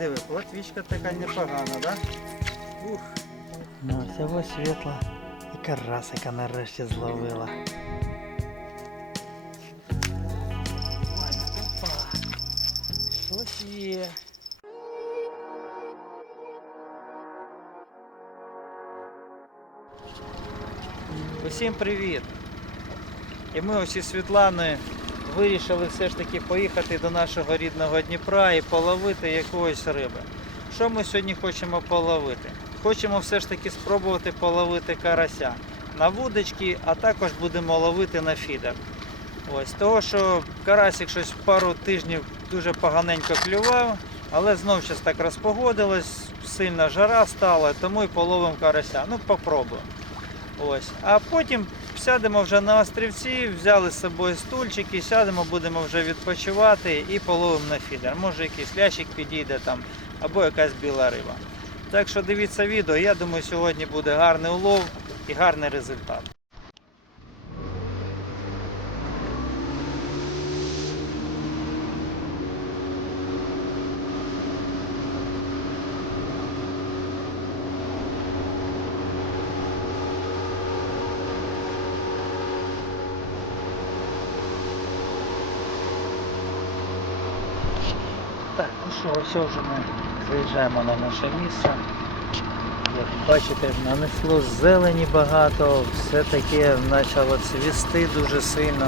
диви, платвічка така непогана, да? Ух. Ну, всього світла і карасика нарешті зловила. Ваня, опа. Щось є. Усім привіт! І ми усі з Світланою вирішили все ж таки поїхати до нашого рідного Дніпра і половити якоїсь риби. Що ми сьогодні хочемо половити? Хочемо все ж таки спробувати половити карася на вудочки, а також будемо ловити на фідер. Ось того, що карасик щось пару тижнів дуже поганенько клював, але знов щось так розпогодилось, сильна жара стала, тому і половимо карася. Ну, попробуємо. Ось. А потім сядемо вже на острівці, взяли з собою стульчики, сядемо, будемо вже відпочивати і половимо на фідер. Може якийсь лящик підійде там або якась біла риба. Так що дивіться відео, я думаю, сьогодні буде гарний улов і гарний результат. Так, ну що, ось вже ми заїжджаємо на наше місце. Як бачите, нанесло зелені багато, все таке почало цвісти дуже сильно.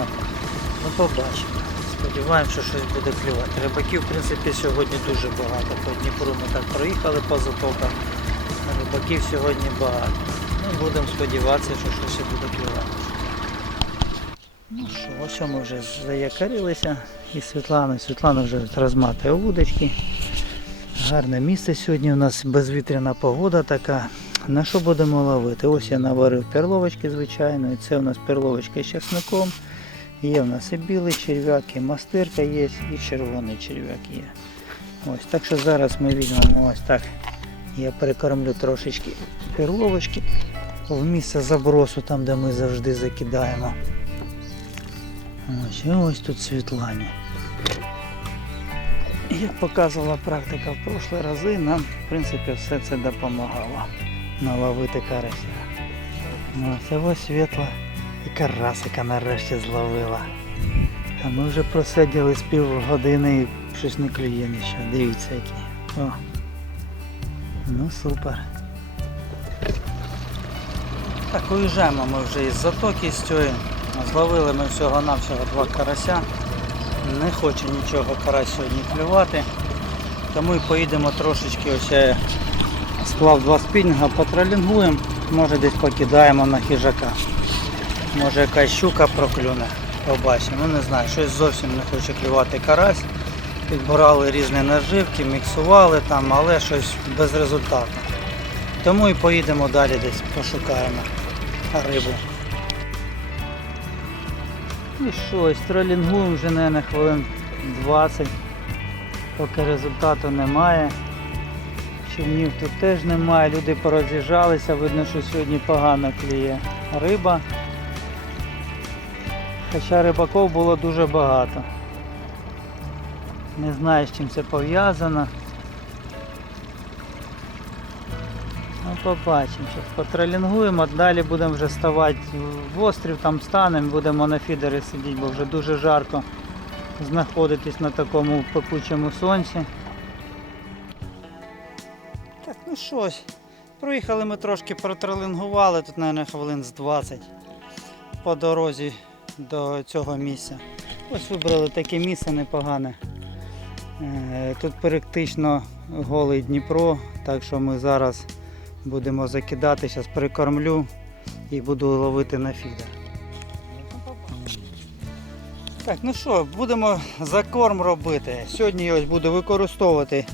Ну побачимо. Сподіваємося, що щось буде клювати. Рибаків, в принципі, сьогодні дуже багато. По Дніпру ми так проїхали по затоках. Рибаків сьогодні багато. Ну, будемо сподіватися, що щось буде клювати. Ну що, ось ми вже заякарилися і Світлана. Світлана вже розматує вудочки. Гарне місце сьогодні у нас безвітряна погода така. На що будемо ловити? Ось я наварив перловочки, звичайно. І це у нас перловочка з чесником. Є у нас і білий черв'як, і мастирка є, і червоний черв'як є. Ось, так що зараз ми візьмемо ось так. Я перекормлю трошечки перловочки в місце забросу, там де ми завжди закидаємо. Ось, і ось тут Світлані. Як показувала практика в прошлі рази, нам в принципі все це допомагало наловити карася. Ну, ось ось світла і карасика нарешті зловила. А ми вже просиділи з півгодини і щось не клює нічого. Дивіться які. О. Ну супер. Так, уїжджаємо ми вже із затоки з цієї. Зловили ми всього-навсього два карася. Не хоче нічого карась сьогодні клювати. Тому і поїдемо трошечки ось склав два спінінга, потролінгуємо, може десь покидаємо на хижака. Може якась щука проклюне. Побачимо. Ну не знаю, щось зовсім не хоче клювати карась. Підбирали різні наживки, міксували там, але щось безрезультатно. Тому і поїдемо далі десь пошукаємо рибу. І що, тролінгуємо вже, мабуть, хвилин 20, поки результату немає. Човнів тут теж немає, люди пороз'їжджалися, видно, що сьогодні погано кліє риба. Хоча рибаків було дуже багато. Не знаю, з чим це пов'язано. Ну, побачимо. Зараз потролінгуємо, далі будемо вже ставати в острів, там станемо, будемо на фідері сидіти, бо вже дуже жарко знаходитись на такому пекучому сонці. Так, ну щось. Проїхали ми трошки протролінгували, тут, мабуть, хвилин з 20 по дорозі до цього місця. Ось вибрали таке місце непогане. Е, Тут практично голий Дніпро, так що ми зараз будемо закидати, зараз прикормлю і буду ловити на фідер. Так, ну що, будемо закорм робити. Сьогодні я ось буду використовувати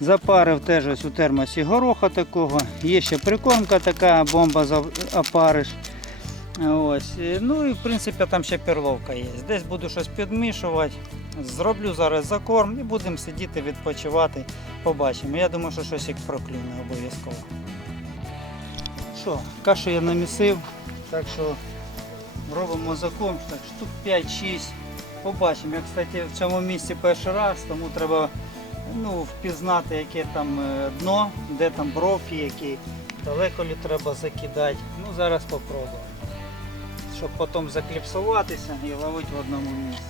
запарив теж ось у термосі гороха такого. Є ще прикормка така, бомба за опариш. Ось. Ну і в принципі там ще перловка є. Десь буду щось підмішувати. Зроблю зараз закорм і будемо сидіти, відпочивати. Побачимо. Я думаю, що щось як проклюне обов'язково. Що, кашу я намісив, так що робимо закорм, так штук 5-6. Побачимо. Я, кстати, в цьому місці перший раз, тому треба ну, впізнати, яке там е, дно, де там бровки, які далеко ли треба закидати. Ну, зараз спробуємо. Щоб потім закліпсуватися і ловити в одному місці.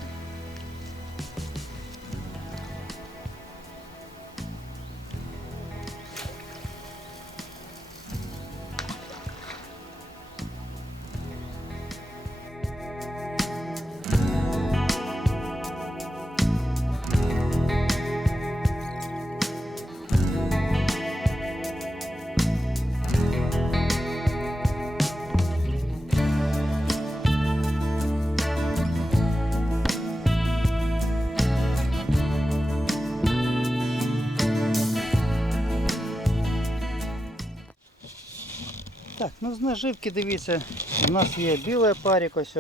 Ну з наживки дивіться, у нас є білий парік ось,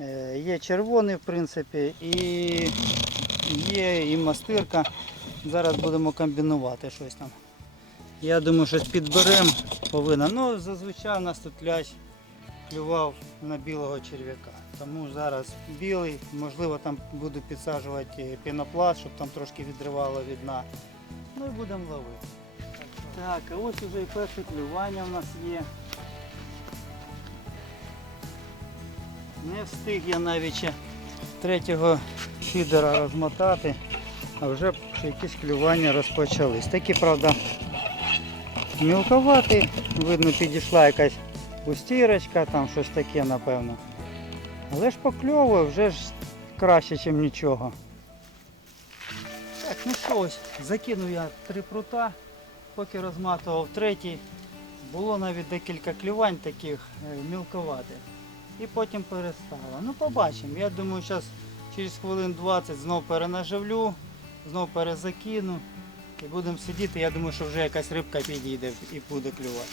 е, є червоний в принципі і є і мастирка. Зараз будемо комбінувати щось там. Я думаю, щось підберемо повинна. Ну, зазвичай у нас тут лящ клював на білого черв'яка. Тому зараз білий, можливо там буду підсаджувати пінопласт, щоб там трошки відривало від дна. Ну і будемо ловити. Так, а ось уже і перше клювання в нас є. Не встиг я навіть третього фідера розмотати, а вже якісь клювання розпочались. Такі, правда, мілковаті, видно, підійшла якась устірочка, там щось таке, напевно. Але ж покльовує вже ж краще, ніж нічого. Так, ну що ось, закинув я три прута поки розматував третій, було навіть декілька клювань таких е, мілковатих. І потім перестало. Ну побачимо. Я думаю, зараз через хвилин 20 знов перенаживлю, знов перезакину і будемо сидіти. Я думаю, що вже якась рибка підійде і буде клювати.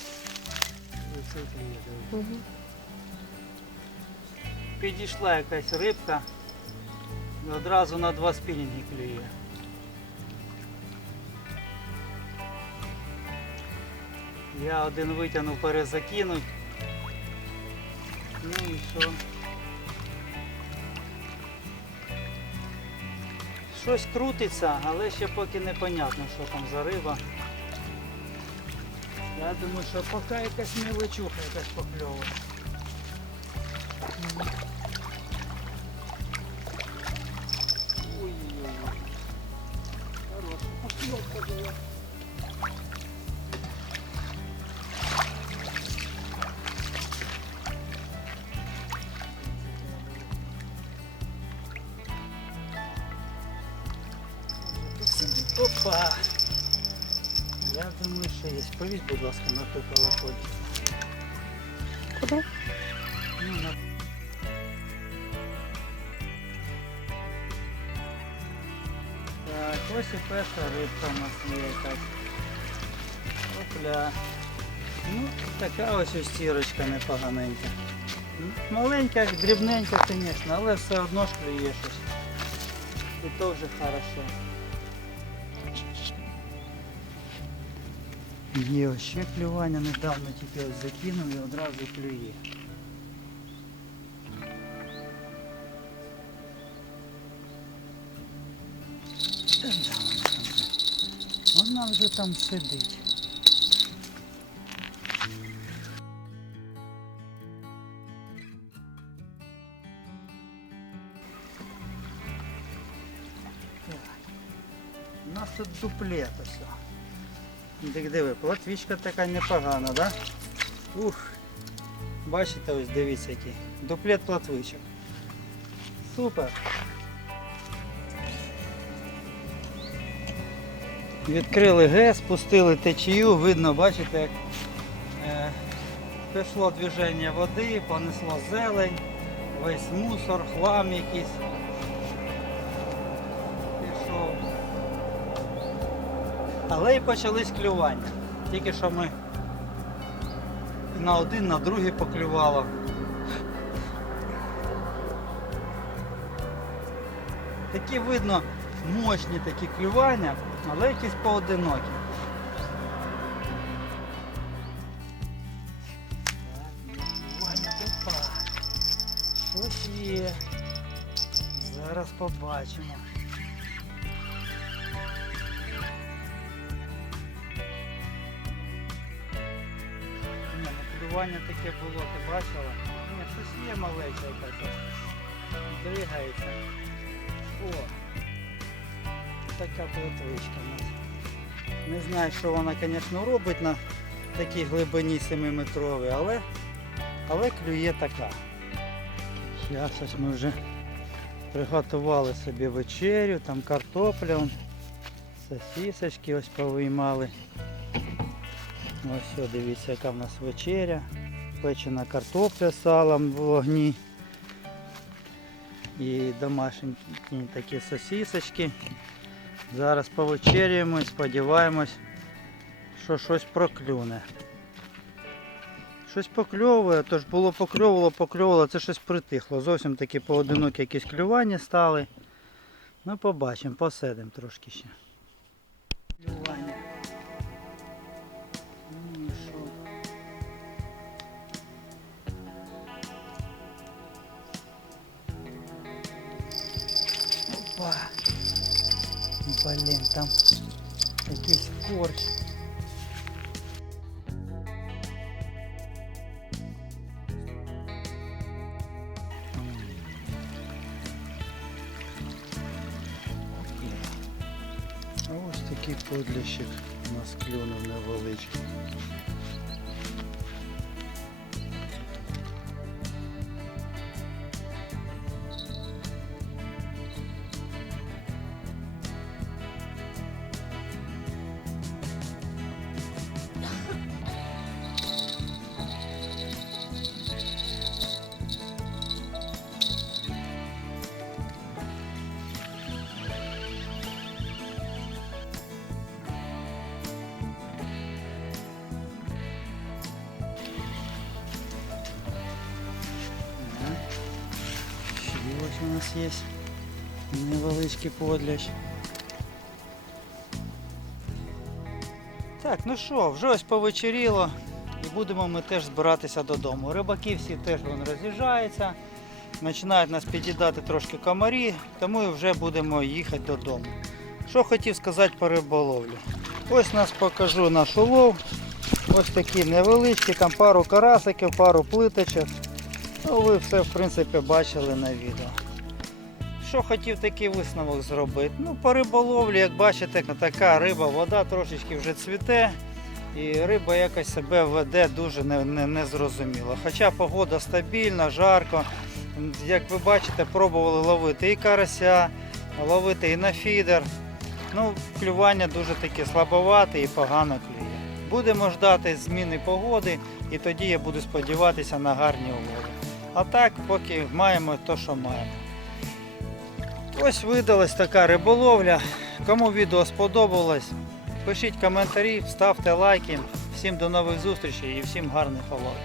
Підійшла якась рибка і одразу на два спінінги клює. Я один витягнув перезакинуть. Ну і що? Щось крутиться, але ще поки не понятно, що там за риба. Я думаю, що поки якась мілочуха якась покльовує. Ой-ой-ой. Хороша покльовка була. Опа! Я думаю, що є. Повісь, будь ласка, на той колокольчик. Куди? Ну, на... Так, ось і перша рибка у нас є якась. Опля. Ну, така ось ось стірочка непоганенька. Маленька, дрібненька, звісно, але все одно ж клює щось. І то вже хорошо. Є ось ще клювання, недавно тільки ось закинув і одразу клює. Та де вона там вже? Вона вже там сидить. Так. У нас тут дуплет ось. Так диви, платвічка така непогана, да? Ух. Бачите, ось дивіться який. Дуплет платвичок. Супер. Відкрили ГЕС, спустили течію, видно, бачите, як е, пішло движення води, понесло зелень, весь мусор, хлам якийсь. Але і почались клювання. Тільки що ми на один, на другий поклювало. Такі видно мощні такі клювання, але якісь поодинокі. Так. Щось є. Зараз побачимо. Клювання таке було, ти бачила? Ні, щось є маленьке якась. Дригається. О! Така плотвичка у нас. Не знаю, що вона, звісно, робить на такій глибині 7-метровій, але, але клює така. Зараз ось ми вже приготували собі вечерю, там картопля, он, сосисочки ось повиймали. Ось все, дивіться, яка в нас вечеря. Печена картопля з салом в вогні. І домашні такі сосисочки. Зараз повечеряємо і сподіваємось, що щось проклюне. Щось покльовує, тож було покльовувало, покльовувало, це щось притихло. Зовсім такі поодинокі якісь клювання стали. Ну побачимо, посидимо трошки ще. Опа! Блін, там якийсь корч. Ось такий подліщик у нас клюнув невеличкий. Невеличкий подлящ. Так, ну що, вже ось повечеріло і будемо ми теж збиратися додому. Рибаки всі теж вон роз'їжджаються, починають нас під'їдати трошки комарі, тому і вже будемо їхати додому. Що хотів сказати по риболовлю. Ось нас покажу наш улов. Ось такі невеличкі, там пару карасиків, пару плиточок. Ну, ви все в принципі бачили на відео. Що хотів такий висновок зробити? Ну, по риболовлі, як бачите, така риба, вода трошечки вже цвіте. І риба якось себе веде дуже не- не- Хоча погода стабільна, жарко. Як ви бачите, пробували ловити і карася, ловити і на фідер. Ну, клювання дуже таке слабовате і погано клює. Будемо ждати зміни погоди і тоді я буду сподіватися на гарні улови. А так, поки маємо те, що маємо. Ось видалась така риболовля. Кому відео сподобалось, пишіть коментарі, ставте лайки. Всім до нових зустрічей і всім гарних улов.